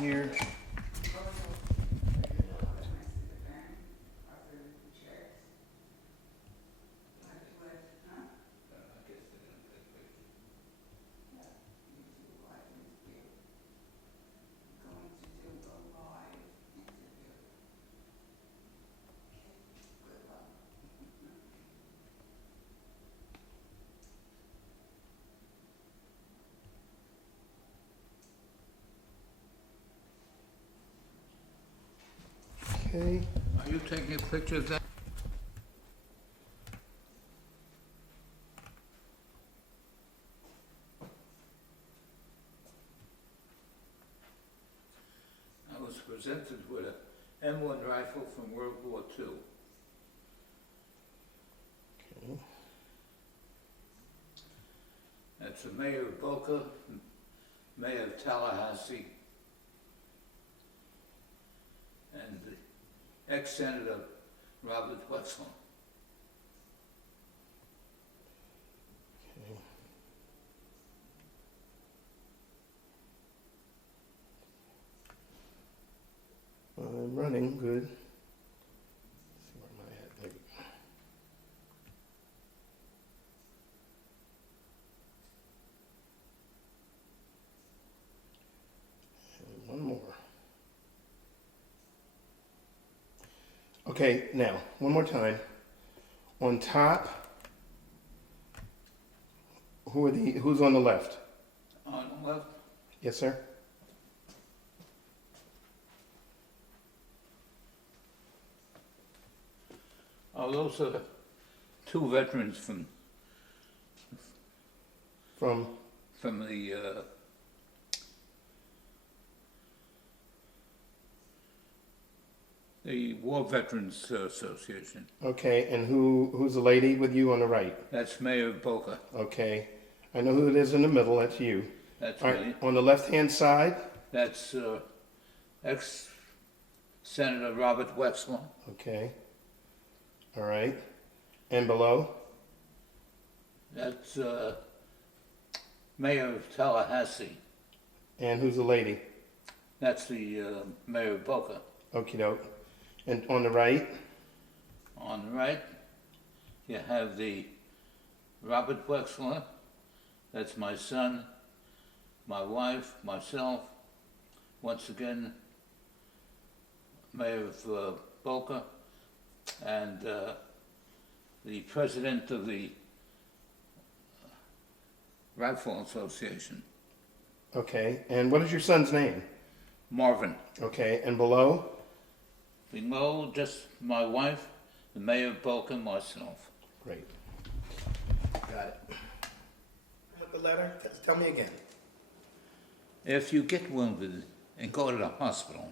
here. Okay. Are you taking a picture of that? I was presented with a M1 rifle from World War II. Okay. That's the mayor of Boca, mayor of Tallahassee, and the ex-senator Robert Wexler. Okay. I'm running. Good. Let's see where am I at? There we go. And one more. Okay, now, one more time. On top, who's on the left? On the left, Yes, sir? oh, those are two veterans from From, the War Veterans Association. okay, and who's the lady with you on the right? That's Mayor of Boca. Okay. I know who it is in the middle, that's you. That's All me. right, on the left-hand side? That's ex-Senator Robert Wexler. Okay. All right. And below? That's Mayor of Tallahassee. And who's the lady? That's the Mayor of Boca. Okie doke. And on the right? On the right, you have the Robert Wexler. That's my son, my wife, myself. Once again, Mayor of Boca, and the president of the Rifle Association, Okay. And what is your son's name? Marvin. Okay. And below? Below, just my wife, the Mayor of Boca, and myself. Great. Got it. With the letter? Tell me again. If you get wounded and go to the hospital,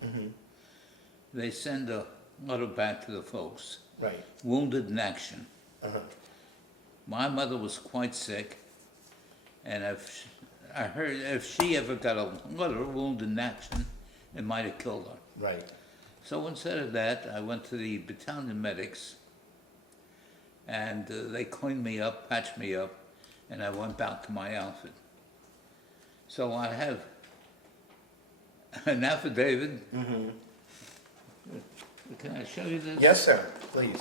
they send a letter back to the folks, Right. wounded in action. Uh-huh. My mother was quite sick, and I heard if she ever got a letter wounded in action, it might have killed her. Right. So instead of that, I went to the battalion medics, and they cleaned me up, patched me up, and I went back to my outfit. So I have an affidavit. Can I show you this? Yes, sir. Please.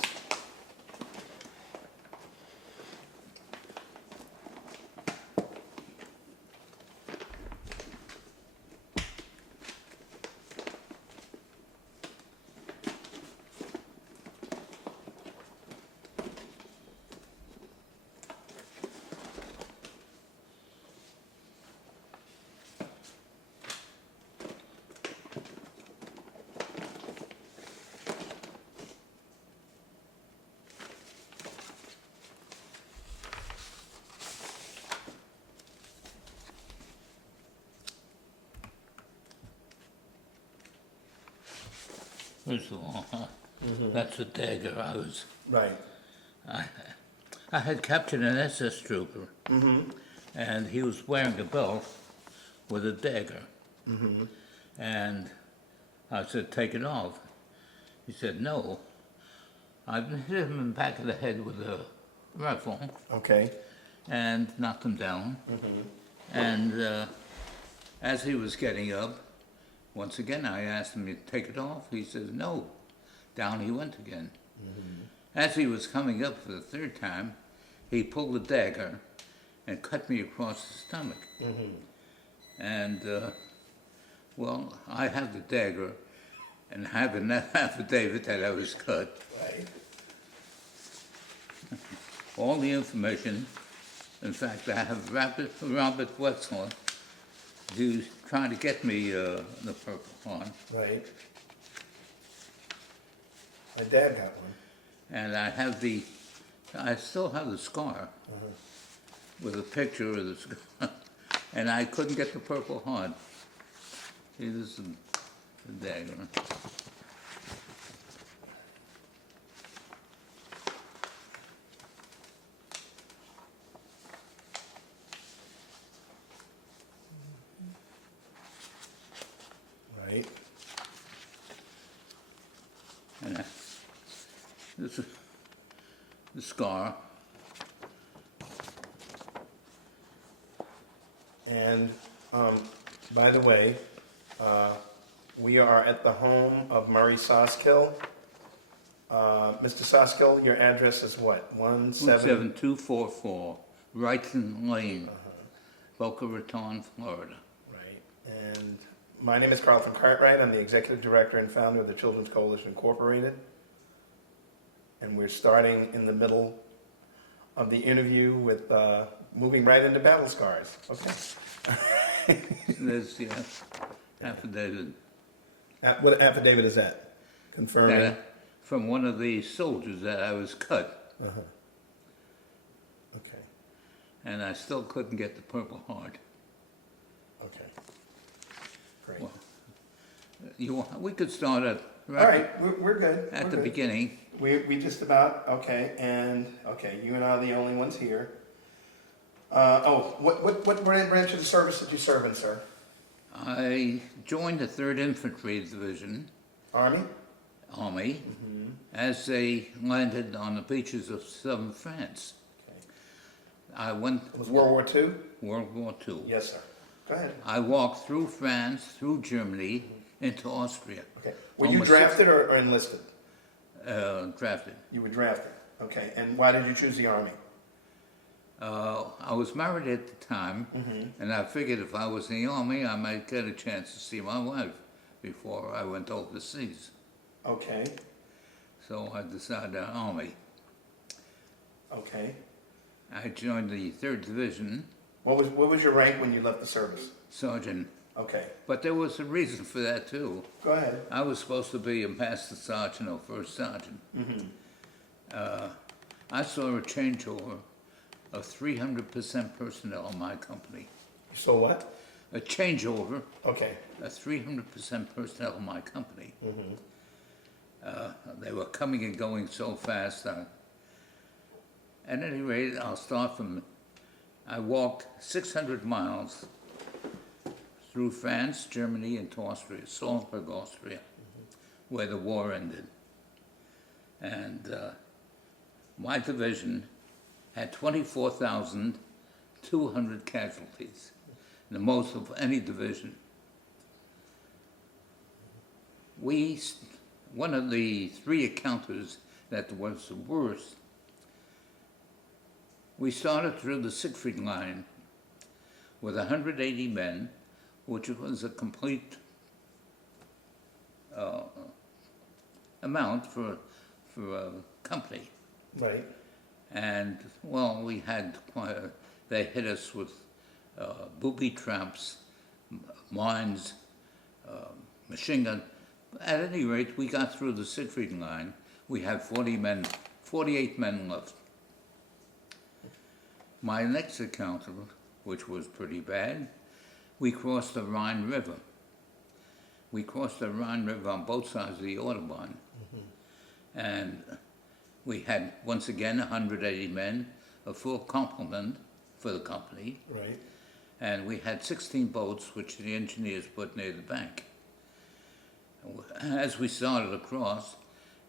First of all, that's a dagger. Right. I had captured an SS trooper, and he was wearing a belt with a dagger. And I said, take it off. He said, no. I've hit him in the back of the head with a rifle Okay. and knocked him down. And as he was getting up, Once again, I asked him to take it off. He says, no. Down he went again. As he was coming up for the third time, he pulled a dagger and cut me across the stomach. And, well, I have the dagger and have an affidavit that I was cut. Right. All the information. In fact, I have Robert Wetzel to try to get me the Purple Heart. Right. My dad got one. And I still have the scar with a picture of the scar. And I couldn't get the Purple Heart. See, this is the dagger. Right. And this is the scar. And, by the way, we are at the home of Murray Soskil. Mr. Soskil, your address is what? 17? 17244 Wrighton Lane, Boca Raton, Florida. Right. And my name is Carlton Cartwright. I'm the executive director and founder of the Children's Coalition Incorporated. And we're starting in the middle of the interview with moving right into battle scars. Okay. There's the affidavit. What affidavit is that? Confirming? That, from one of the soldiers that I was cut, Okay. and I still couldn't get the Purple Heart. Okay. Great. Well, we could start at All right, we're good. at We're the good. beginning. We just about, okay, and, okay, you and I are the only ones here. What branch of the service did you serve in, sir? I joined the 3rd Infantry Division, Army? Army, as they landed on the beaches of southern France. Okay. I went It was World War II? World War II. Yes, sir. Go ahead. I walked through France, through Germany, into Austria. Okay. Were you Almost drafted or enlisted? Drafted. You were drafted. Okay. And why did you choose the Army? I was married at the time, and I figured if I was in the Army, I might get a chance to see my wife before I went overseas. Okay. So I decided Army. Okay. I joined the 3rd Division, What was your rank when you left the service? Sergeant. Okay. But there was a reason for that too. Go ahead. I was supposed to be a Master Sergeant or First Sergeant. I saw a changeover of 300% personnel in my company. You saw what? A changeover Okay. of 300% personnel in my company. They were coming and going so fast. At any rate, I'll start from, I walked 600 miles through France, Germany, into Austria, Salzburg, Austria, where the war ended. And my division had 24,200 casualties, the most of any division. One of the 3 encounters that was the worst, we started through the Siegfried Line with 180 men, which was a complete amount for a company. Right. And, well, we had they hit us with booby traps, mines, machine gun. At any rate, we got through the Siegfried Line. We had 48 men left. My next encounter, which was pretty bad, we crossed the Rhine River. We crossed the Rhine River on both sides of the Autobahn. And we had, once again, 180 men, a full complement for the company. Right. And we had 16 boats, which the engineers put near the bank. As we started across,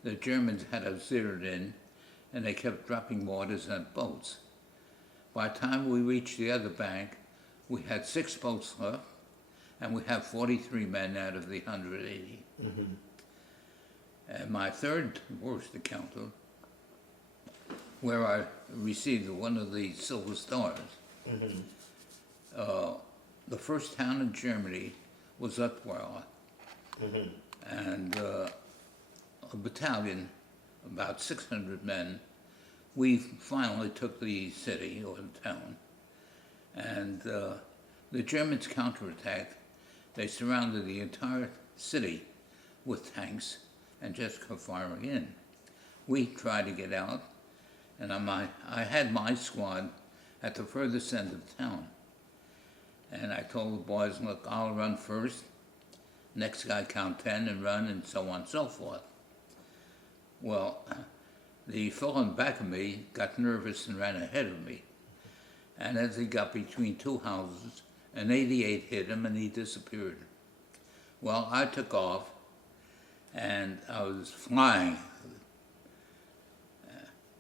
the Germans had us zeroed in, and they kept dropping mortars at boats. By the time we reached the other bank, we had 6 boats left, and we have 43 men out of the 180. And my third worst encounter, where I received one of the Silver Stars, the first town in Germany was Utweiler, and a battalion, about 600 men, we finally took the city or the town, and the Germans counterattacked. They surrounded the entire city with tanks and just kept firing in. We tried to get out, and I had my squad at the furthest end of town. And I told the boys, look, I'll run first, next guy count 10 and run, and so on and so forth. Well, the fellow in back of me got nervous and ran ahead of me. And as he got between two houses, an 88 hit him and he disappeared. Well, I took off and I was flying.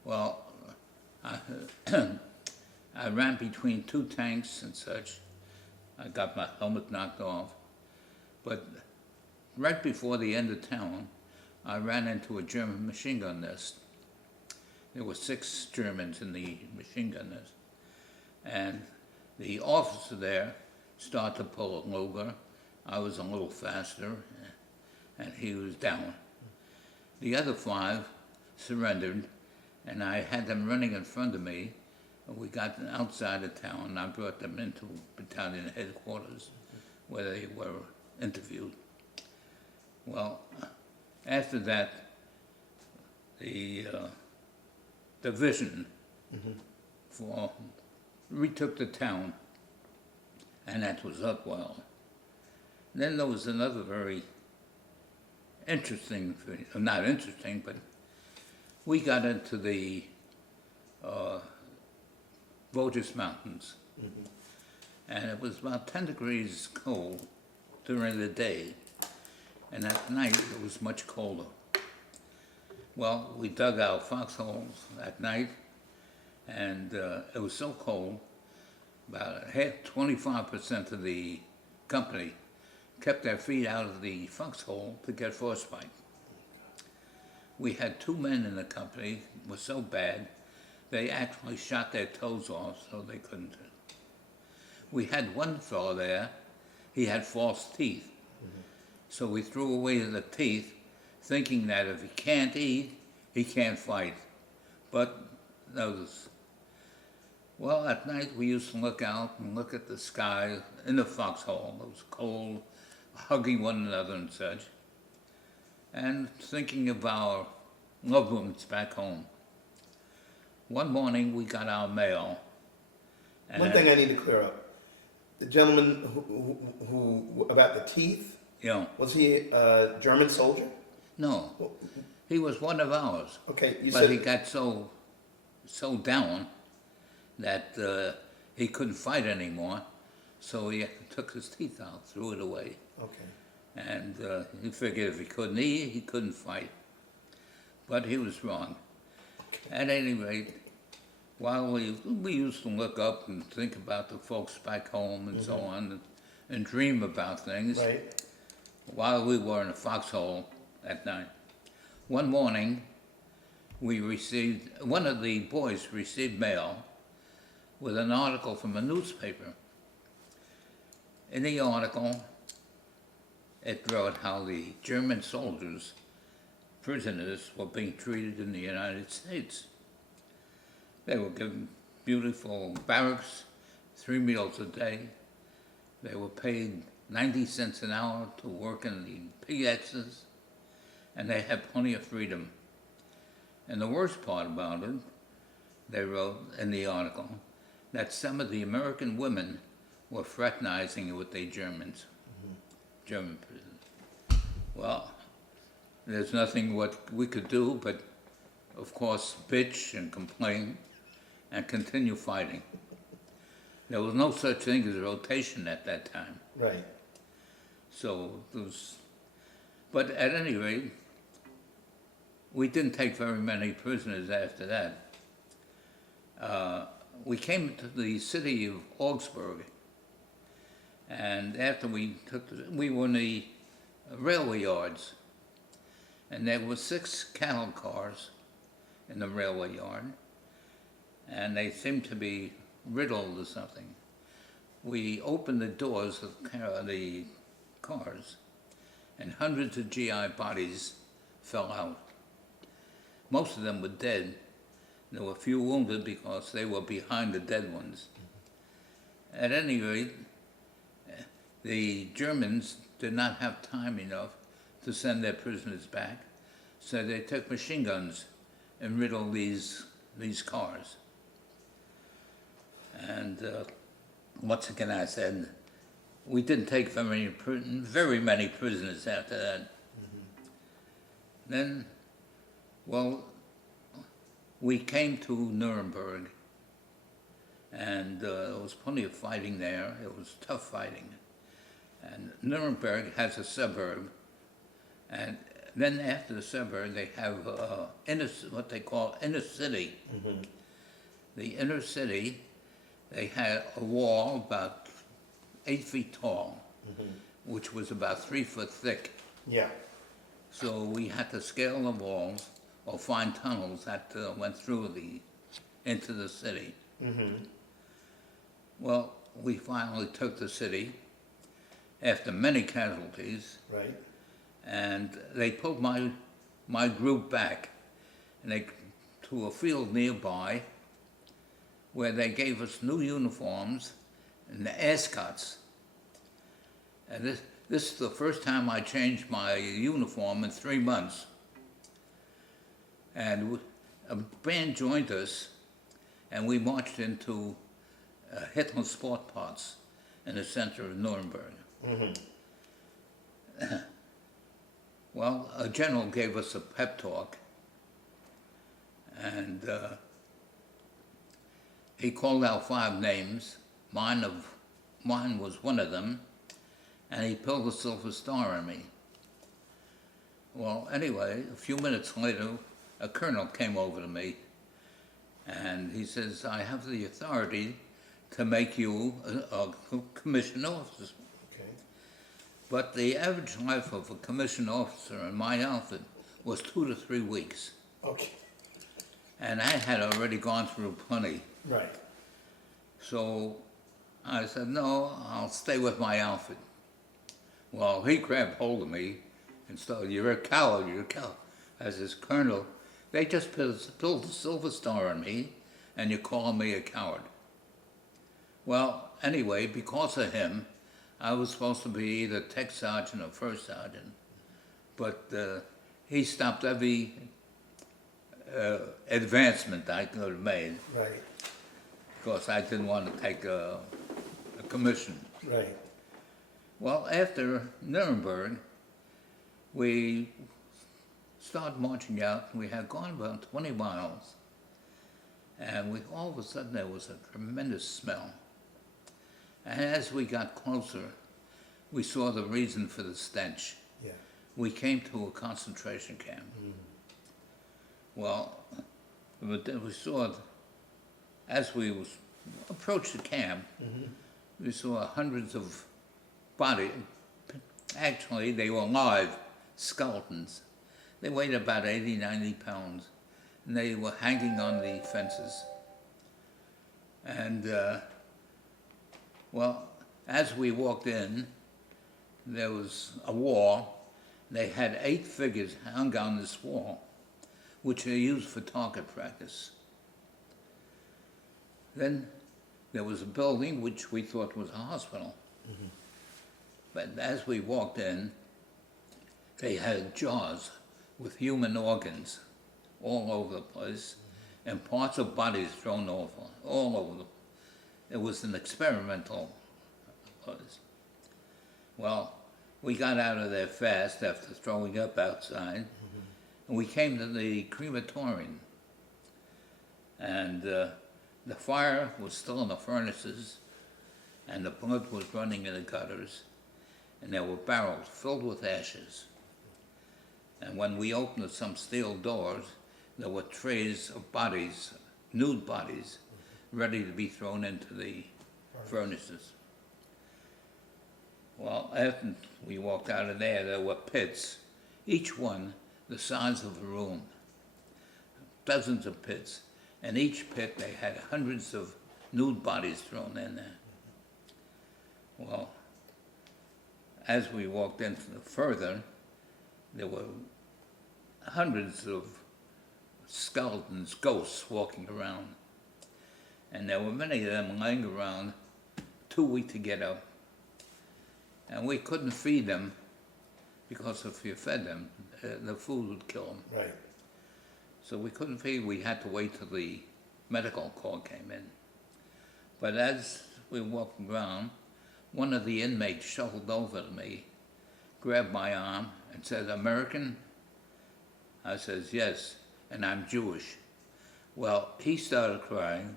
Well, I ran between two tanks and such. I got my helmet knocked off. But right before the end of town, I ran into a German machine gun nest. There were 6 Germans in the machine gun nest. And the officer there started to pull a Luger. I was a little faster, and he was down. The other 5 surrendered, and I had them running in front of me. We got outside of town, and I brought them into battalion headquarters, where they were interviewed. Well, after that, the division retook the town, and that was Upwell. Then there was another very interesting thing, not interesting, but we got into the Vosges Mountains, and it was about 10 degrees cold during the day, and at night it was much colder. Well, we dug out foxholes at night, and it was so cold, about 25% of the company kept their feet out of the foxhole to get frostbite. We had 2 men in the company, it was so bad, they actually shot their toes off so they couldn't. We had one fellow there, he had false teeth. So we threw away the teeth, thinking that if he can't eat, he can't fight. But those, well, at night we used to look out and look at the sky in the foxhole. It was cold, hugging one another and such, and thinking of our loved ones back home. One morning we got our mail. And one thing I need to clear up. The gentleman who about the teeth, yeah. was he a German soldier? No, he was one of ours. Okay, you but said... he got so down that he couldn't fight anymore, so he took his teeth out, threw it away. Okay. And he figured if he couldn't eat, he couldn't fight. But he was wrong. At any rate, while we used to look up and think about the folks back home and so on, and dream about things, Right. while we were in a foxhole at night. One morning, one of the boys received mail with an article from a newspaper. In the article, it wrote how the German soldiers, prisoners, were being treated in the United States. They were given beautiful barracks, 3 meals a day. They were paid 90 cents an hour to work in the PXs, and they had plenty of freedom. And the worst part about it, they wrote in the article, that some of the American women were fraternizing with the Germans, German prisoners. Well, there's nothing what we could do but, of course, bitch and complain and continue fighting. There was no such thing as rotation at that time. Right. So it was, but at any rate, we didn't take very many prisoners after that. We came to the city of Augsburg, And after we were in the railway yards, and there were 6 cattle cars in the railway yard, and they seemed to be riddled or something. We opened the doors of the cars, and hundreds of GI bodies fell out. Most of them were dead. There were a few wounded because they were behind the dead ones. At any rate, the Germans did not have time enough to send their prisoners back, so they took machine guns and riddled these cars. And once again, I said, we didn't take very many prisoners after that. Then, well, we came to Nuremberg, and there was plenty of fighting there. It was tough fighting. And Nuremberg has a suburb, and then after the suburb, they have what they call inner city. The inner city, they had a wall about 8 feet tall, which was about 3 foot thick. Yeah. So we had to scale the walls or find tunnels that went through into the city. Well, we finally took the city after many casualties. Right. And they pulled my group back, and to a field nearby, where they gave us new uniforms and the ascots. And this is the first time I changed my uniform in 3 months. And a band joined us, and we marched into Hitler Sport Parts in the center of Nuremberg. Well, a general gave us a pep talk, and he called out 5 names. Mine was one of them, and he pulled a silver star on me. Well, anyway, a few minutes later, a colonel came over to me, and he says, I have the authority to make you a commissioned officer. Okay. But the average life of a commissioned officer in my outfit was 2 to 3 weeks. Okay. And I had already gone through plenty. Right. So I said, no, I'll stay with my outfit. Well, he grabbed hold of me and started, you're a coward, you're a coward. As his colonel, they just pulled a silver star on me, and you're calling me a coward. Well, anyway, because of him, I was supposed to be either tech sergeant or first sergeant, but he stopped every advancement I could have made. Right. Because I didn't want to take a commission. Right. Well, after Nuremberg, we started marching out. We had gone about 20 miles, and all of a sudden there was a tremendous smell. And as we got closer, we saw the reason for the stench. Yeah. We came to a concentration camp. Well, we saw, as we approached the camp, we saw hundreds of bodies. Actually, they were live skeletons. They weighed about 80, 90 pounds, and they were hanging on the fences. And, well, as we walked in, there was a wall. They had 8 figures hung on this wall, which they used for target practice. Then there was a building which we thought was a hospital. But as we walked in, they had jars with human organs all over the place, and parts of bodies thrown all over them. It was an experimental place. Well, we got out of there fast after throwing up outside, and we came to the crematorium. And the fire was still in the furnaces, and the blood was running in the gutters, and there were barrels filled with ashes. And when we opened some steel doors, there were trays of bodies, nude bodies, ready to be thrown into the furnaces. Well, after we walked out of there were pits, each one the size of a room, dozens of pits. And each pit, they had hundreds of nude bodies thrown in there. Well, as we walked in further, there were hundreds of skeletons, ghosts walking around. And there were many of them laying around, too weak to get up. And we couldn't feed them because if you fed them, the food would kill them. Right. So we couldn't feed, we had to wait till the medical call came in. But as we walked around, one of the inmates shuffled over to me, grabbed my arm and said, "American?" I says, "Yes, and I'm Jewish." Well, he started crying,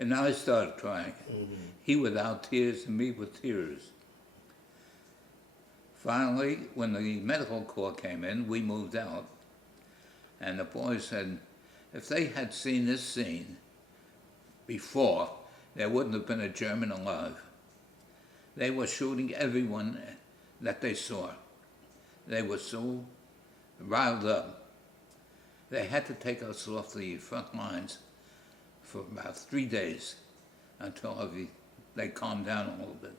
and I started crying. He without tears and me with tears. Finally, when the medical corps came in, we moved out. And the boys said, if they had seen this scene before, there wouldn't have been a German alive. They were shooting everyone that they saw. They were so riled up. They had to take us off the front lines for about 3 days until they calmed down a little bit.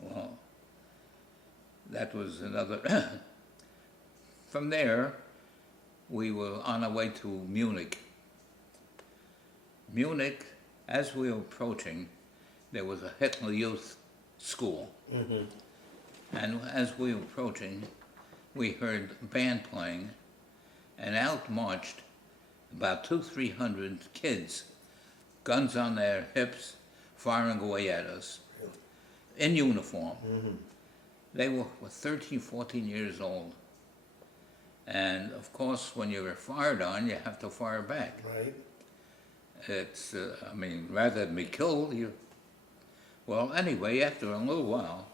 Well, that was another. From there, we were on our way to Munich. Munich, as we were approaching, there was a Hitler Youth School. And as we were approaching, we heard a band playing, and out marched about 200-300 kids, guns on their hips, firing away at us, in uniform. They were 13, 14 years old. And of course, when you're fired on, you have to fire back. Right. It's, rather than be killed, Well, anyway, after a little while,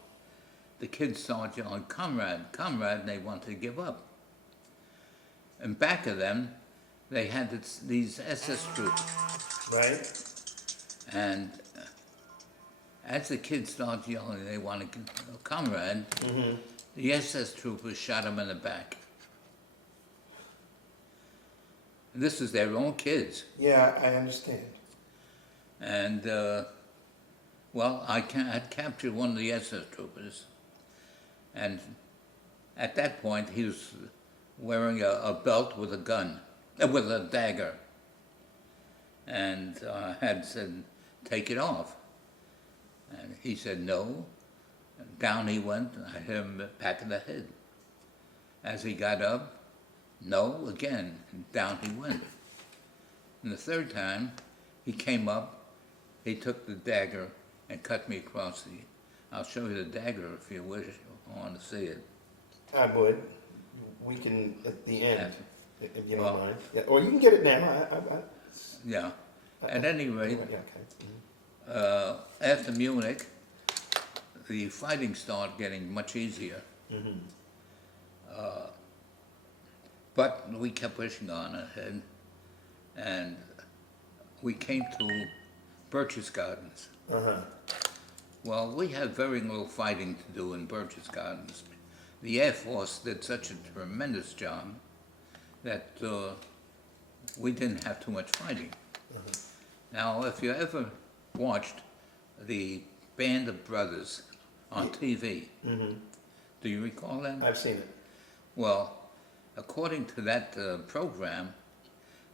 the kids started yelling, "Comrade, comrade," and they wanted to give up. And back of them, they had these SS troops. Right. And as the kids started yelling, they wanted "Comrade," the SS troopers shot them in the back. This is their own kids. Yeah, I understand. And, I'd captured one of the SS troopers. And at that point, he was wearing a belt with a gun, with a dagger. And I had said, "Take it off." And he said, "No." And down he went, and I hit him back in the head. As he got up, "No," again, and down he went. And the third time, he came up, he took the dagger and cut me across the... I'll show you the dagger if you wish, if you want to see it. I would. We can, at the end, if you don't Well- mind. Yeah, or you can get it now. Yeah. At any rate, Yeah, okay. after Munich, the fighting started getting much easier. But we kept pushing on ahead, and we came to Birch's Gardens. Well, we had very little fighting to do in Birch's Gardens. The Air Force did such a tremendous job that we didn't have too much fighting. Now, if you ever watched the Band of Brothers on TV, do you recall that? I've seen it. Well, according to that program,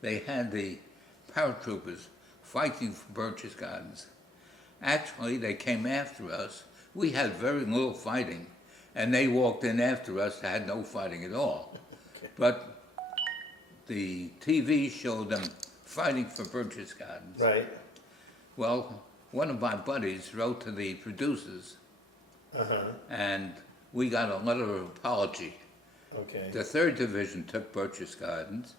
they had the paratroopers fighting for Birch's Gardens. Actually, they came after us. We had very little fighting, and they walked in after us, had no fighting at all. But the TV showed them fighting for Birch's Gardens. Right. Well, one of my buddies wrote to the producers, and we got a letter of apology. Okay. The 3rd Division took Birch's Gardens,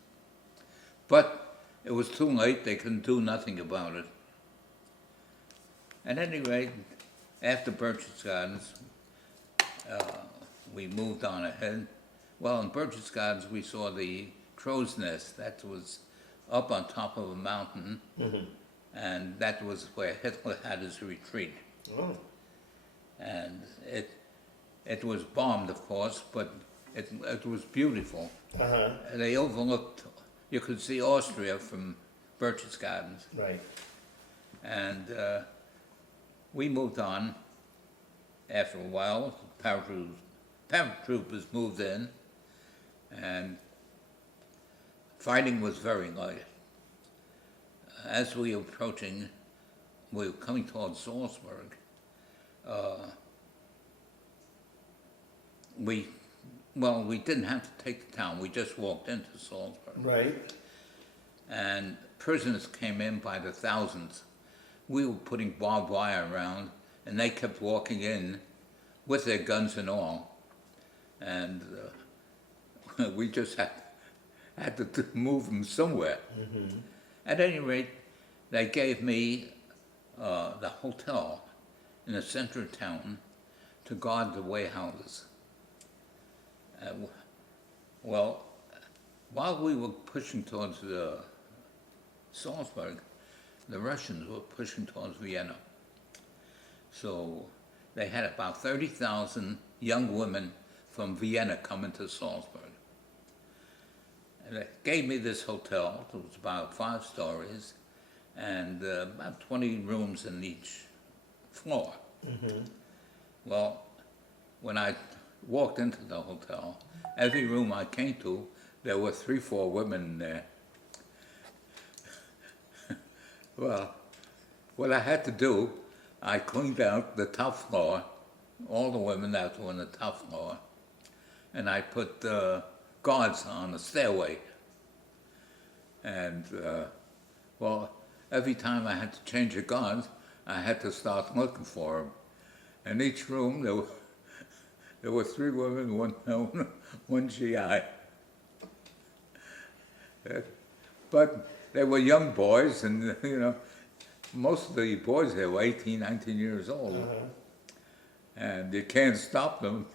but it was too late, they couldn't do nothing about it. At any rate, after Birch's Gardens, we moved on ahead. Well, in Birch's Gardens, we saw the crow's nest. That was up on top of a mountain, and that was where Hitler had his retreat. Oh. and it was bombed, of course, but it was beautiful. Uh-huh, They overlooked, you could see Austria from Birch's Gardens, right. and we moved on. After a while, paratroopers moved in, and fighting was very light. As we were coming towards Salzburg, we didn't have to take the town, we just walked into Salzburg. Right, And prisoners came in by the thousands. We were putting barbed wire around, and they kept walking in with their guns and all. And we just had to move them somewhere. mm-hmm, At any rate, they gave me the hotel in the center of town to guard the warehouses. Well, while we were pushing towards Salzburg, the Russians were pushing towards Vienna. So they had about 30,000 young women from Vienna coming to Salzburg. And they gave me this hotel. It was about 5 stories and about 20 rooms in each floor. mm-hmm. Well, when I walked into the hotel, every room I came to, there were 3, 4 women in there. Well, what I had to do, I cleaned out the top floor, all the women that were on the top floor, and I put guards on the stairway. And, well, every time I had to change a guard, I had to start looking for them. In each room, there were 3 women, one GI. But they were young boys, and, most of the boys there were 18, 19 years old. Uh-huh. And you can't stop them.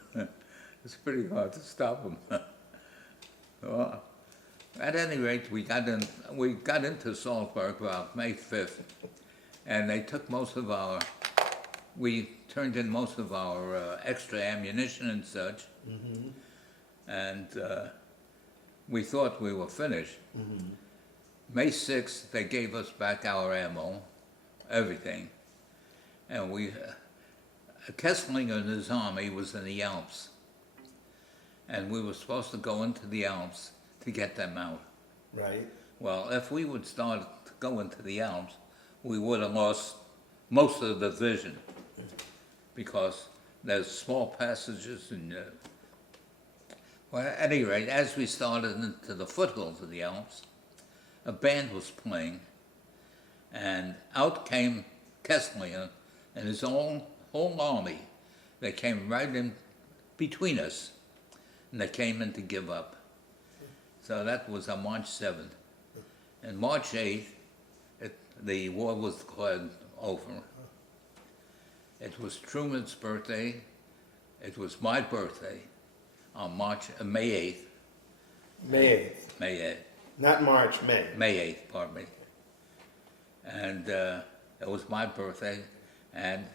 It's pretty hard to stop them. Well, at any rate, we got into Salzburg about May 5th, and they took we turned in most of our extra ammunition and such, Mm-hmm. and we thought we were finished. Mm-hmm. May 6th, they gave us back our ammo, everything, and Kessling and his army was in the Alps, and we were supposed to go into the Alps to get them out. Right, Well, if we would start to go into the Alps, we would have lost most of the division, because there's small passages and well, at any rate, as we started into the foothills of the Alps, a band was playing, and out came Kessler and his whole army. They came right in between us, and they came in to give up. So that was on March 7th. And March 8th, the war was declared over. It was Truman's birthday. It was my birthday on May 8th. May 8th, May 8th. not March, May. May 8th, pardon me. And it was my birthday, and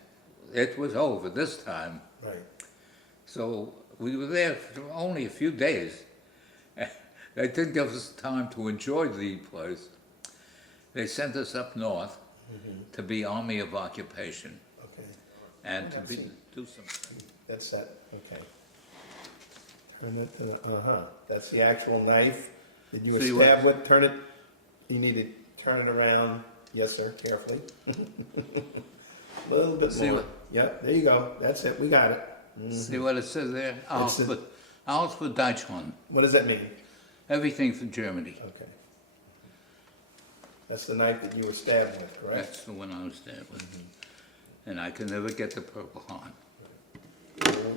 it was over this time. Right, So we were there for only a few days. They didn't give us time to enjoy the place. They sent us up north to be Army of Occupation okay, and to Let's see. do some. that's that, okay. Turn it to the, that's the actual knife that you were See what- stabbed with, turn it, you need to turn it around, yes, sir, carefully. A little bit See more, what- yep, there you go, that's it, we got it. See what it says there? It's Alles für Deutschland. What does that mean? Everything for Germany. Okay. That's the knife that you were stabbed with, correct? That's the one I was there with. And I could never get the Purple Heart.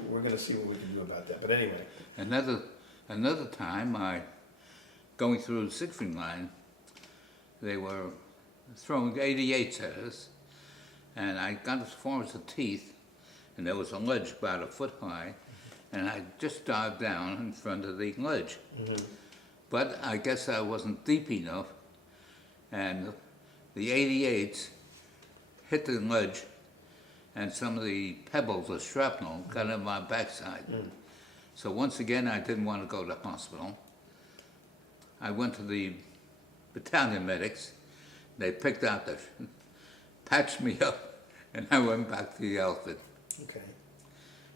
We're gonna see what we can do about that, but anyway, Another time, going through the Siegfried line, they were throwing 88s at us, and I got as far as the teeth, and there was a ledge about a foot high, and I just dived down in front of the ledge. But I guess I wasn't deep enough, and the 88s hit the ledge, and some of the pebbles or shrapnel got in my backside. So once again, I didn't want to go to hospital. I went to the battalion medics. They picked out the, patched me up, and I went back to the outfit. Okay.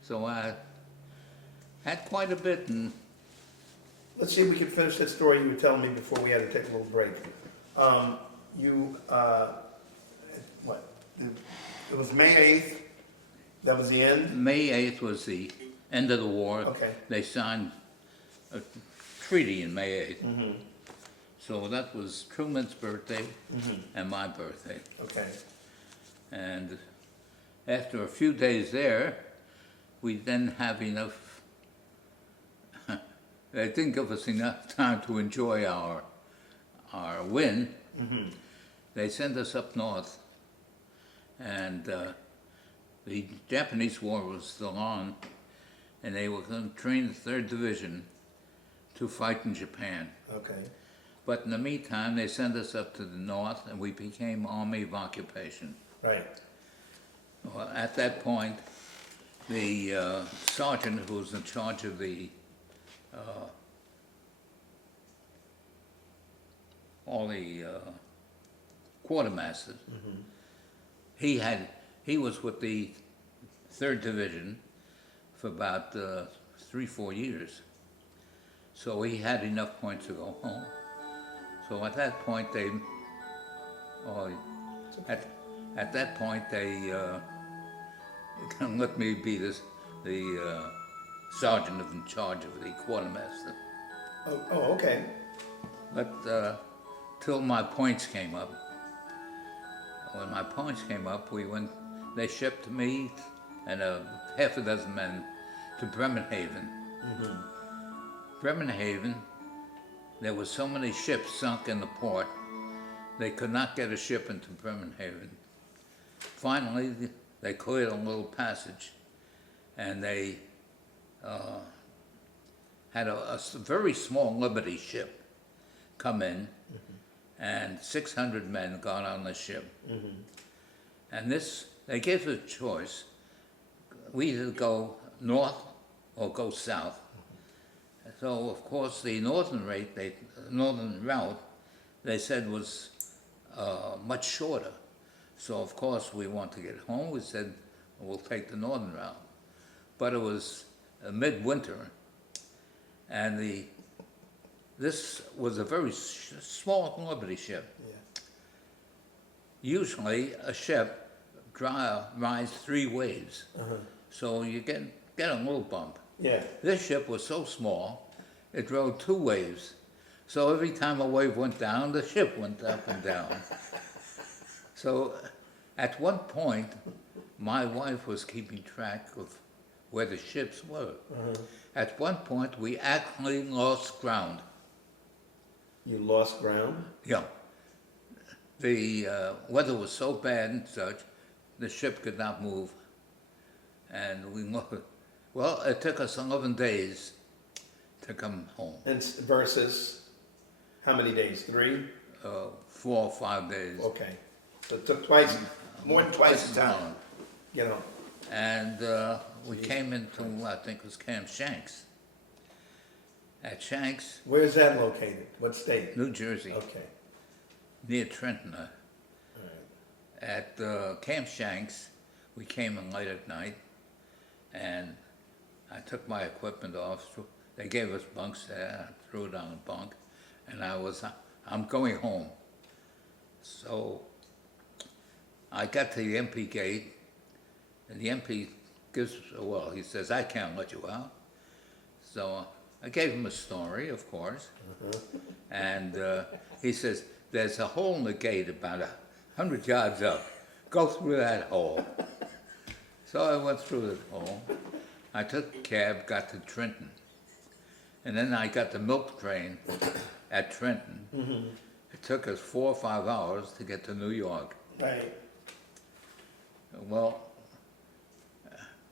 So I had quite a bit, and Let's see if we can finish that story you were telling me before we had to take a little break. You, what, it was May 8th, that was the end? May 8th was the end of the war. Okay. They signed a treaty in May 8th. So that was Truman's birthday and my birthday. Okay. And after a few days there, we didn't have enough, they didn't give us enough time to enjoy our win. They sent us up north, and the Japanese war was still on, and they were going to train the 3rd Division to fight in Japan. Okay. But in the meantime, they sent us up to the north, and we became Army of Occupation. Right. Well, at that point, the sergeant who was in charge of the all the quartermasters, he was with the 3rd Division for about 3-4 years. So he had enough points to go home. So at that point they, at that point they let me be the sergeant in charge of the quartermaster. Oh, okay. But till my points came up. When my points came up, they shipped me and half a dozen men to Bremenhaven. Bremenhaven, there were so many ships sunk in the port, they could not get a ship into Bremenhaven. Finally, they cleared a little passage, and they had a very small Liberty ship come in, and 600 men got on the ship. And they gave us a choice. We either go north or go south. So, of course, the northern route, they said was much shorter. So, of course, we want to get home. We said, we'll take the northern route. But it was midwinter, and this was a very small Liberty ship. Yeah. Usually, a ship rides 3 waves, so you get a little bump. Yeah. This ship was so small, it rode 2 waves. So every time a wave went down, the ship went up and down. So at one point, my wife was keeping track of where the ships were. At one point, we actually lost ground. You lost ground? Yeah. The weather was so bad and such, the ship could not move. And well, it took us 11 days to come home. And versus how many days? 3? 4 or 5 days. Okay. So it took twice, more than twice the time. long. You know. And we came into, I think it was Camp Shanks. At Shanks, Where is that located? What state? New Jersey, Okay. near Trenton. All right. At Camp Shanks, we came in late at night, and I took my equipment off. They gave us bunks there. I threw it on a bunk, and I'm going home. So I got to the MP gate, and the MP he says, I can't let you out. So I gave him a story, of course, and he says, there's a hole in the gate about 100 yards up. Go through that hole. So I went through the hole. I took a cab, got to Trenton, and then I got the milk train at Trenton. It took us 4 or 5 hours to get to New York. Right. Well,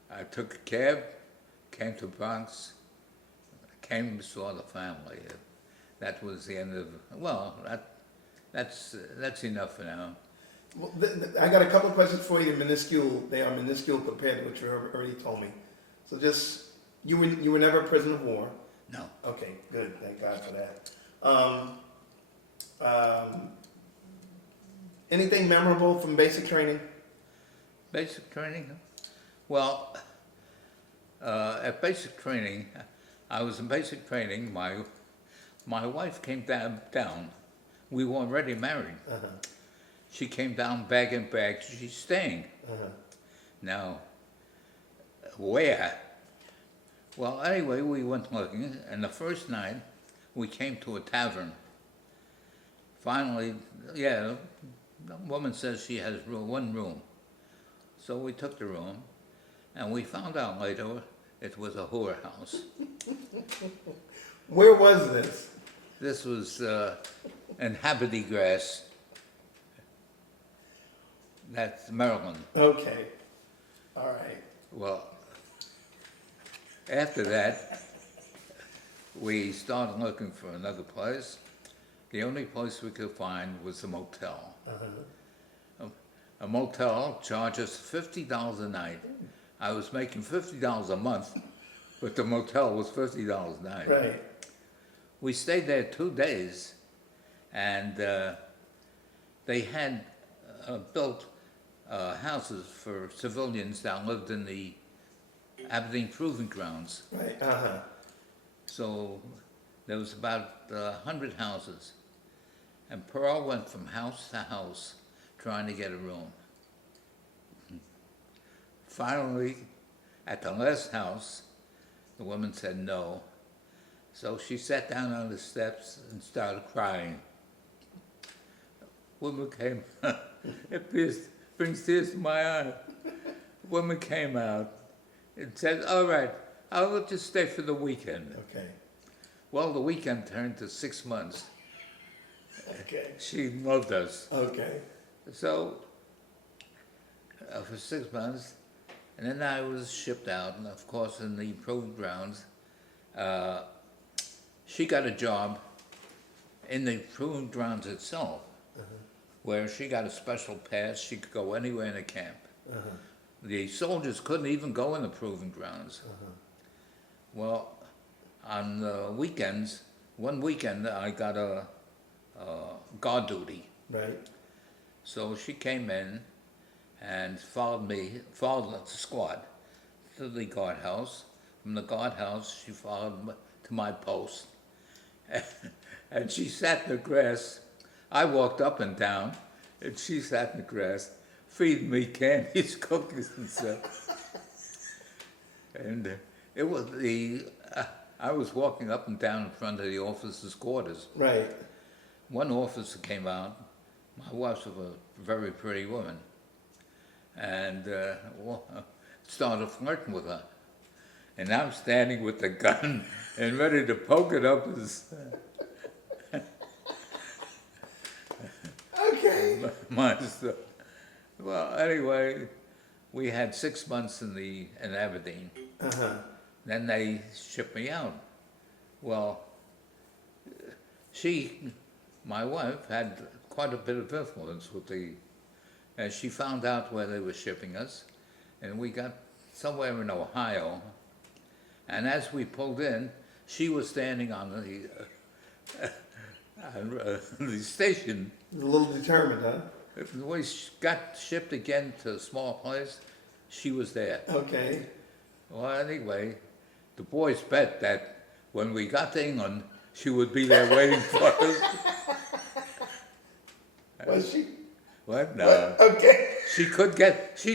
I took a cab, came to Bronx, came and saw the family. That was the end of, well, that's enough for now. Well, I got a couple of questions for you. Minuscule. They are minuscule compared to what you already told me. So just you were never a prisoner of war. No. Okay, good. Thank God for that. Um, anything memorable from basic training? Basic training? Well, at basic training, I was in basic training. My wife came down. We were already married. Uh-huh. She came down bag and bag. She's staying. Uh-huh. Now, where? Well, anyway, we went looking, and the first night we came to a tavern. Finally, yeah, the woman says she has one room. So we took the room, and we found out later it was a whorehouse. Where was this? This was in Habity Grass. That's Maryland. Okay. All right. Well, after that, we started looking for another place. The only place we could find was a motel. Uh-huh. A motel charges $50 a night. I was making $50 a month, but the motel was $50 a night. Right. We stayed there 2 days, and they had built houses for civilians that lived in the Aberdeen Proving Grounds. Right. Uh-huh. So there was about 100 houses, and Pearl went from house to house trying to get a room. Finally, at the last house, the woman said no. So she sat down on the steps and started crying. Woman came, it brings tears to my eye. Woman came out and said, all right, I'll just stay for the weekend. Okay. Well, the weekend turned to 6 months. Okay. She loved us. Okay. So, for 6 months, and then I was shipped out, and of course in the proving grounds, she got a job in the proving grounds itself, where she got a special pass. She could go anywhere in the camp. The soldiers couldn't even go in the proving grounds. Well, on the weekends, one weekend I got a guard duty. Right. So she came in and followed the squad to the guardhouse. From the guardhouse, she followed to my post. And she sat in the grass. I walked up and down, and she sat in the grass, feeding me candies, cookies, and stuff. And it was I was walking up and down in front of the officers' quarters. Right. One officer came out. My wife was a very pretty woman, and started flirting with her. And I'm standing with the gun and ready to poke it up his Okay. my stuff. Well, anyway, we had 6 months in Aberdeen. Uh-huh. Then they shipped me out. Well, my wife, had quite a bit of influence with and she found out where they were shipping us, and we got somewhere in Ohio. And as we pulled in, she was standing on the station. A little determined, huh? When we got shipped again to a small place, she was there. Okay. Well, anyway, the boys bet that when we got to England, she would be there waiting for us. Was she? What? No. What? Okay. She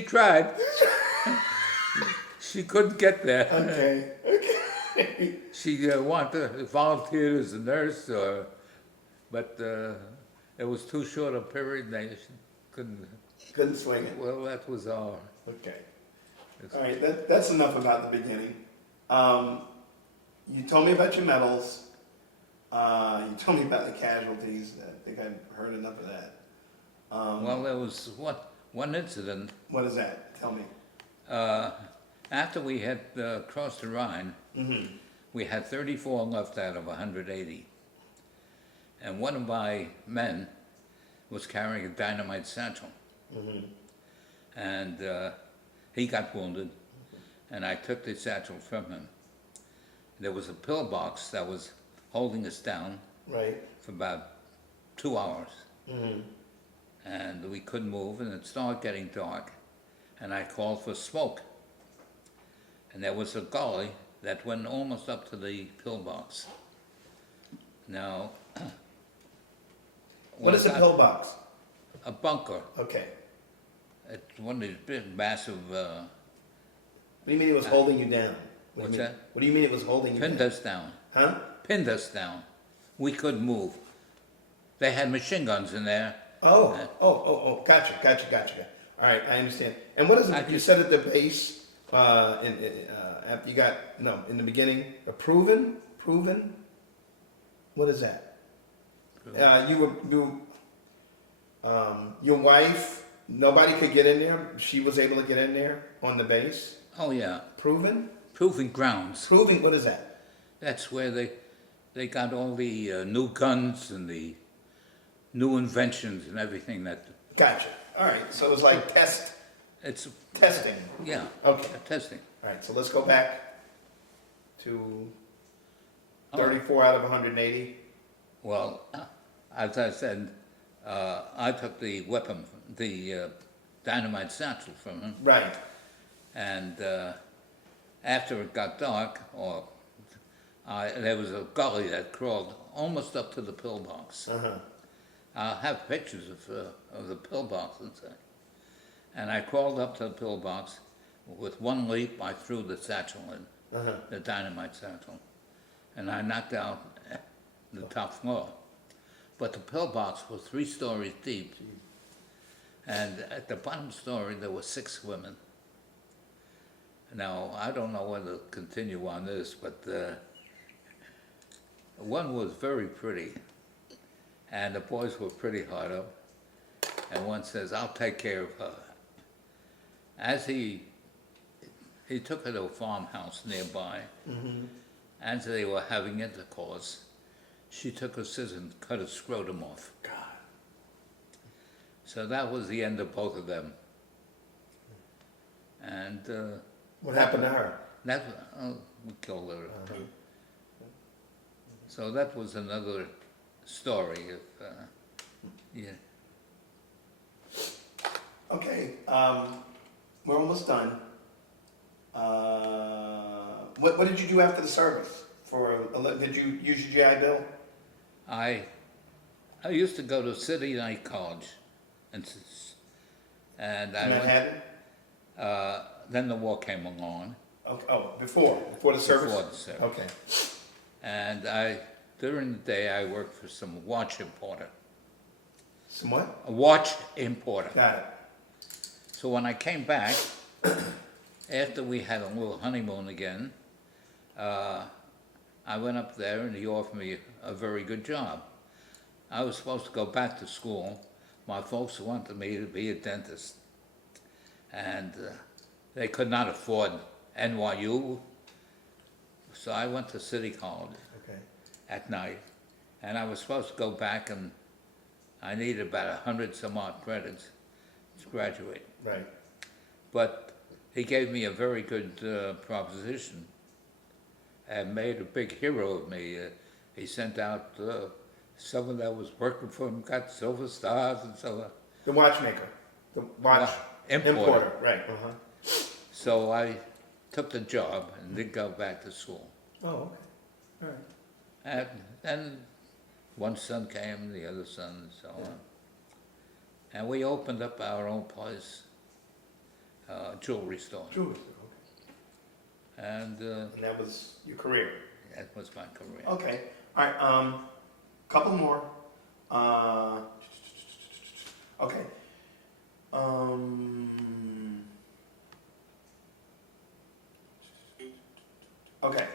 tried. She couldn't get there. Okay. Okay. She volunteered as a nurse, but it was too short a period. They couldn't. Couldn't swing it. Well, that was all. Okay. All right. That's enough about the beginning. You told me about your medals. You told me about the casualties. I think I've heard enough of that. Well, there was one incident. What is that? Tell me. After we had crossed the Rhine, we had 34 left out of 180. And one of my men was carrying a dynamite satchel. And he got wounded, and I took the satchel from him. There was a pillbox that was holding us down Right. for about 2 hours. And we couldn't move, and it started getting dark. And I called for smoke. And there was a gully that went almost up to the pillbox. Now, What is a pillbox? a bunker. Okay. It's one of these big, massive, What do you mean it was holding you down? What do you What's mean? that? What do you mean it was holding you pinned down? us down. Huh? Pinned us down. We couldn't move. They had machine guns in there. Oh, gotcha. All right, I understand. And what is it, you said at the base, after you got, no, in the beginning, a proven? What is that? Your wife, nobody could get in there, she was able to get in there on the base? Oh, yeah. Proven? Proving grounds. Proving, what is that? That's where they got all the new guns and the new inventions and everything that Gotcha. All right, so it was like it's, testing. yeah, Okay. testing. All right, so let's go back to Oh. 34 out of 180. Well, as I said, I took the weapon, the dynamite satchel from him, Right. and after it got dark, there was a gully that crawled almost up to the pillbox. I'll have pictures of the pillbox inside. And I crawled up to the pillbox. With one leap, I threw the satchel in, the dynamite satchel, and I knocked out the top floor. But the pillbox was 3 stories deep, and at the bottom story there were 6 women. Now, I don't know whether to continue on this, but one was very pretty, and the boys were pretty hard up, and one says, "I'll take care of her." As he took her to a farmhouse nearby, as they were having intercourse, she took her scissors and cut his scrotum off. God. So that was the end of both of them. And What happened to her? that we killed her. So that was another story of, yeah. Okay, we're almost done. What did you do after the service? Did you use your GI Bill? I used to go to City Night College, and In I Manhattan? went. Then the war came along. Okay. Oh, before the service? Before the service. Okay. And during the day, I worked for some watch importer. Some what? A watch importer. Got it. So when I came back, after we had a little honeymoon again, I went up there and he offered me a very good job. I was supposed to go back to school. My folks wanted me to be a dentist. And they could not afford NYU. So I went to City College Okay. at night. And I was supposed to go back, and I needed about 100 some odd credits to graduate. Right. But he gave me a very good proposition and made a big hero of me. He sent out someone that was working for him, got silver stars and so on. The watchmaker. The watch Importer. Right. So I took the job and didn't go back to school. Oh, okay. All right. And then one son came, the other son, and so on. And we opened up our own place, jewelry store. Jewelry. Okay. And And that was your career. that was my career. Okay. All right. Couple more. Okay. Okay.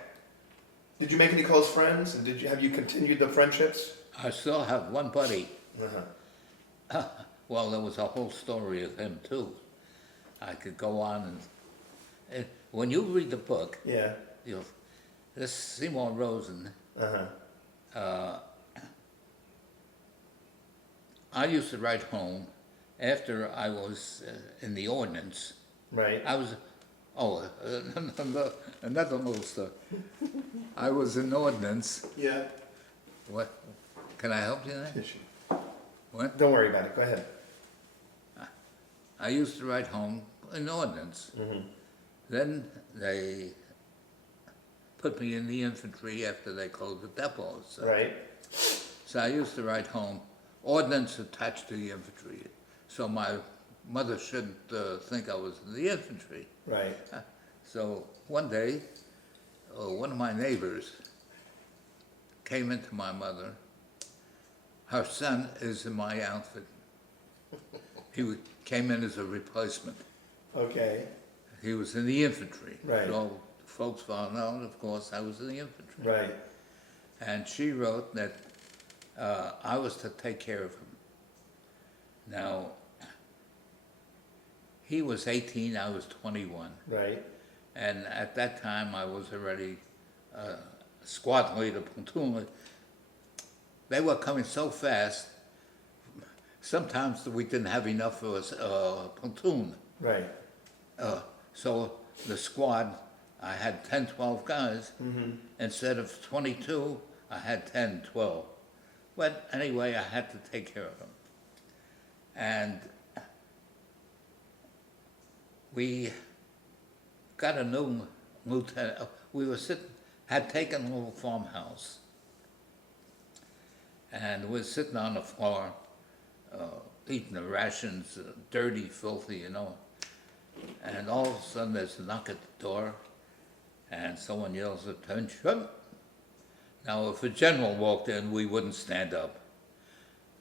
Did you make any close friends? And have you continued the friendships? I still have one buddy. Uh-huh. Well, there was a whole story of him too. I could go on and when you read the book, Yeah. this Seymour Rosen. Uh-huh. I used to write home after I was in the ordnance, Right. I was, oh, another little stuff. I was in ordnance. Yeah. What? Can I help you there? What? Don't worry about it. Go ahead. I used to write home in ordnance. Then they put me in the infantry after they closed the depots. So. Right. So I used to write home, ordnance attached to the infantry. So my mother shouldn't think I was in the infantry. Right. So one day, one of my neighbors came into my mother. Her son is in my outfit. Came in as a replacement. Okay. He was in the infantry. Right. So folks found out, of course, I was in the infantry. Right. And she wrote that I was to take care of him. Now, he was 18, I was 21. Right. And at that time, I was already squad leader, platoon leader. They were coming so fast, sometimes we didn't have enough for a platoon. Right. So the squad, I had 10, 12 guys. Instead of 22, I had 10, 12. But anyway, I had to take care of them. And we got a new lieutenant. We were had taken a little farmhouse. And we're sitting on the floor, eating the rations, dirty, filthy, you know. And all of a sudden there's a knock at the door, and someone yells, "Attention!" Now, if a general walked in, we wouldn't stand up.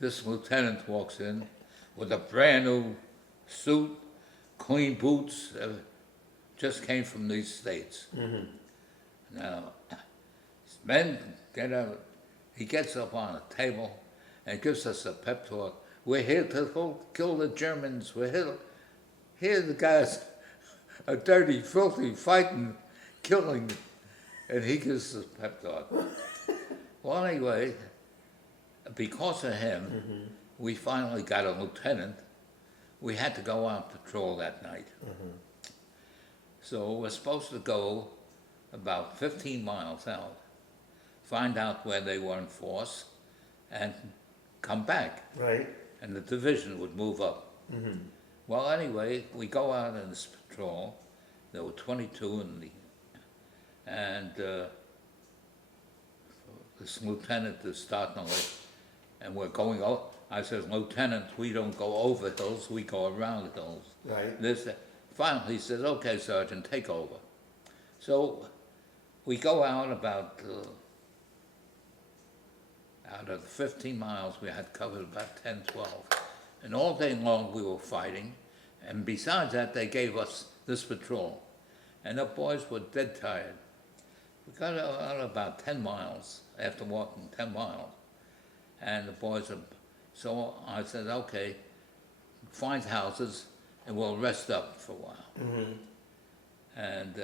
This lieutenant walks in with a brand new suit, clean boots, just came from these States. Now, men get up. He gets up on a table and gives us a pep talk. We're here to kill the Germans. We're here the guys are dirty, filthy, fighting, killing. And he gives us a pep talk. Well, anyway, because of him, we finally got a lieutenant. We had to go on patrol that night. So we're supposed to go about 15 miles out, find out where they were in force, and come back. Right. And the division would move up. Well, anyway, we go out on this patrol. There were 22 in the, and this lieutenant is starting it, and we're going out. I says, "Lieutenant, we don't go over hills, we go around hills." Right. Finally, he says, "Okay, Sergeant, take over." So we go out about, out of the 15 miles, we had covered about 10, 12. And all day long we were fighting. And besides that, they gave us this patrol. And the boys were dead tired. We got out about 10 miles after walking 10 miles. And the boys are, so I said, "Okay, find houses and we'll rest up for a while." And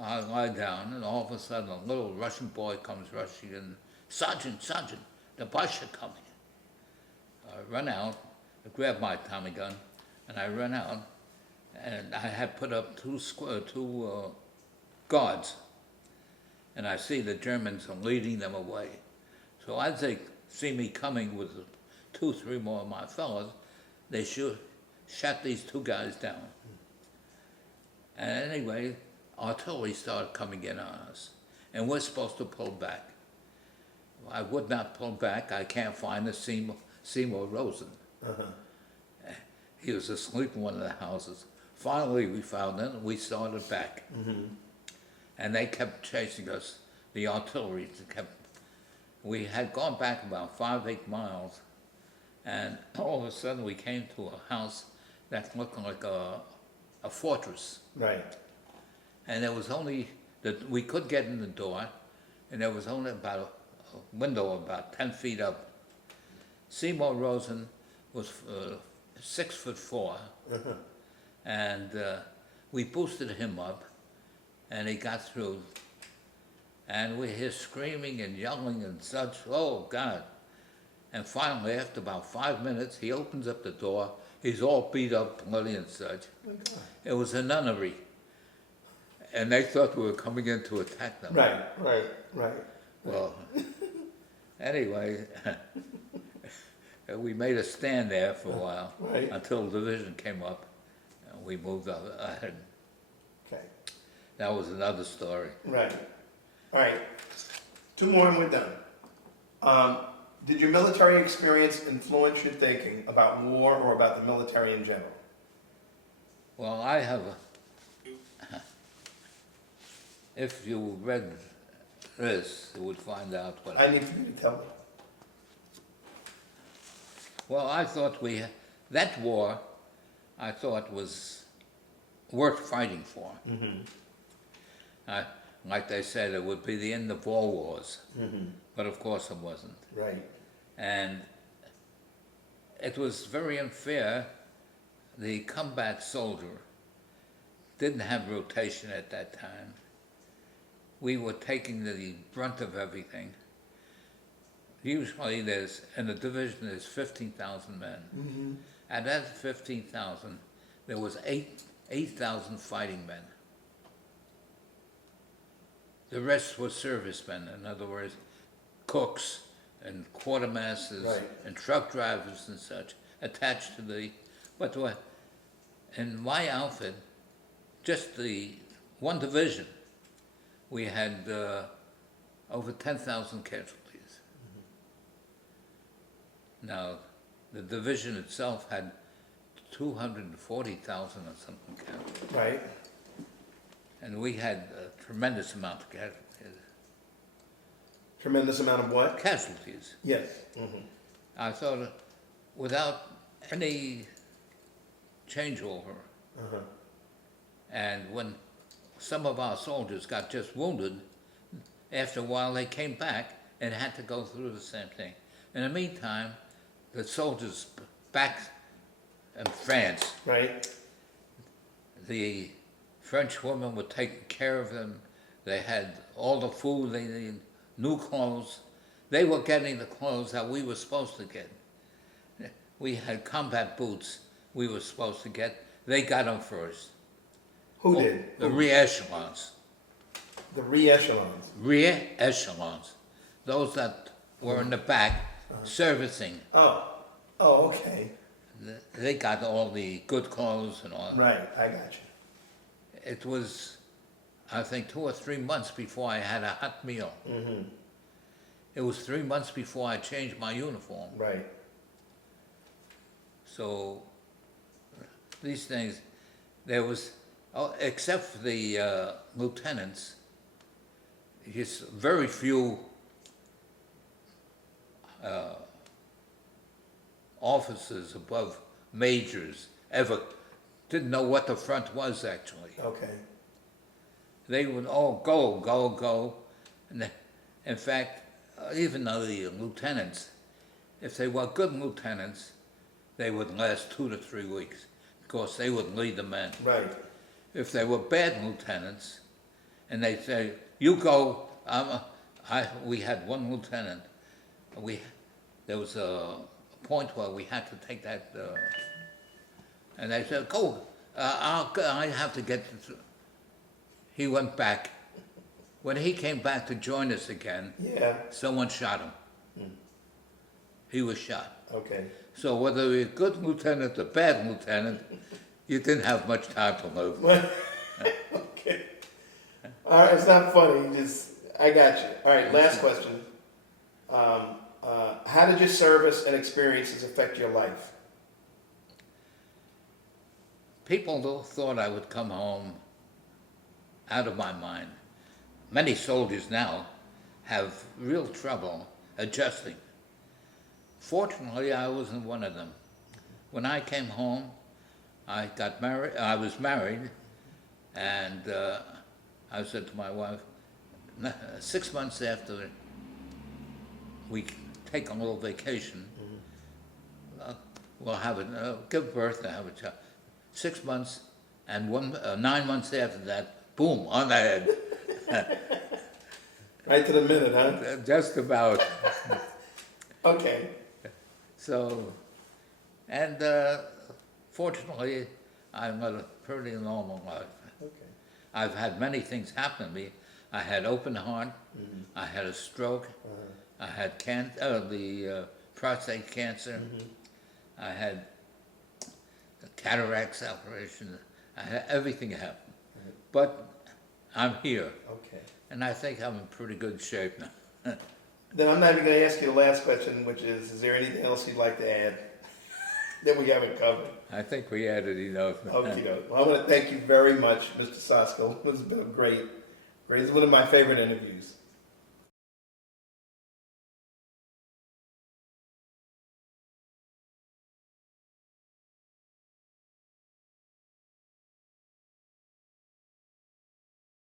I lie down, and all of a sudden a little Russian boy comes rushing in. "Sergeant, Sergeant, the Boche are coming." I run out, I grab my Tommy gun, and I run out, and I had put up two guards, and I see the Germans are leading them away. So as they see me coming with 2, 3 more of my fellows, they shot these 2 guys down. And anyway, artillery started coming in on us, and we're supposed to pull back. I would not pull back. I can't find the Seymour Rosen. He was asleep in one of the houses. Finally, we found him, and we started back. And they kept chasing us. The artillery kept. We had gone back about 5, 8 miles, and all of a sudden we came to a house that looked like a fortress. Right. And there was only that we could get in the door, and there was only about a window about 10 feet up. Seymour Rosen was 6'4", and we boosted him up, and he got through. And we hear screaming and yelling and such. Oh God! And finally, after about 5 minutes, he opens up the door. He's all beat up, bloody and such. Oh, my God. It was a nunnery. And they thought we were coming in to attack them. Right. Well, anyway, we made a stand there for a while Right. until the division came up and we moved up ahead. Okay. That was another story. Right. All right. Two more and we're done. Did your military experience influence your thinking about war or about the military in general? Well, I have if you read this, you would find out what. I need for you to tell me. Well, I thought that war, I thought was worth fighting for. Like they said, it would be the end of all wars, but of course it wasn't. Right. And it was very unfair. The combat soldier didn't have rotation at that time. We were taking the brunt of everything. Usually in a division there's 15,000 men. At that 15,000, there was 8,000 fighting men. The rest were servicemen, in other words, cooks and quartermasters Right. and truck drivers and such, attached to in my outfit, just the one division, we had over 10,000 casualties. Now, the division itself had 240,000 or something casualties. Right. And we had a tremendous amount of casualties. Tremendous amount of what? Casualties. Yes. I thought without any changeover, and when some of our soldiers got just wounded, after a while they came back and had to go through the same thing. In the meantime, the soldiers back in France, Right. the French women were taking care of them. They had all the food they needed, new clothes. They were getting the clothes that we were supposed to get. We had combat boots we were supposed to get. They got them first. Who did? The rear echelons. The re-echelons. Rear echelons. Those that were in the back servicing. Oh, okay. They got all the good clothes and all. Right, I got you. It was, I think, 2 or 3 months before I had a hot meal. It was 3 months before I changed my uniform. Right. So these things, there was, except for the lieutenants, just very few officers above majors ever didn't know what the front was actually. Okay. They would all go. And in fact, even though the lieutenants, if they were good lieutenants, they would last 2 to 3 weeks because they would lead the men. Right. If they were bad lieutenants, and they'd say, "You go," we had one lieutenant. There was a point where we had to take that, and they said, "Go, I have to get." He went back. When he came back to join us again, Yeah. someone shot him. He was shot. Okay. So whether you're a good lieutenant or bad lieutenant, you didn't have much time to live. Okay. All right, it's not funny. I got you. All right, last question. How did your service and experiences affect your life? People thought I would come home out of my mind. Many soldiers now have real trouble adjusting. Fortunately, I wasn't one of them. When I came home, I got married. I was married, and I said to my wife, 6 months after we take a little vacation, we'll have give birth and have a child. 6 months and 9 months after that, boom, on the head. Right to the minute, huh? Just about. Okay. So, and fortunately, I'm a pretty normal life. Okay. I've had many things happen to me. I had open heart. I had a stroke. I had the prostate cancer. I had a cataracts operation. I had everything happen. But I'm here, Okay. and I think I'm in pretty good shape now. Then I'm not even going to ask you the last question, which is there anything else you'd like to add that we haven't covered? I think we added enough. Okay, well, I want to thank you very much, Mr. Soskil. This has been a great, it's one of my favorite interviews.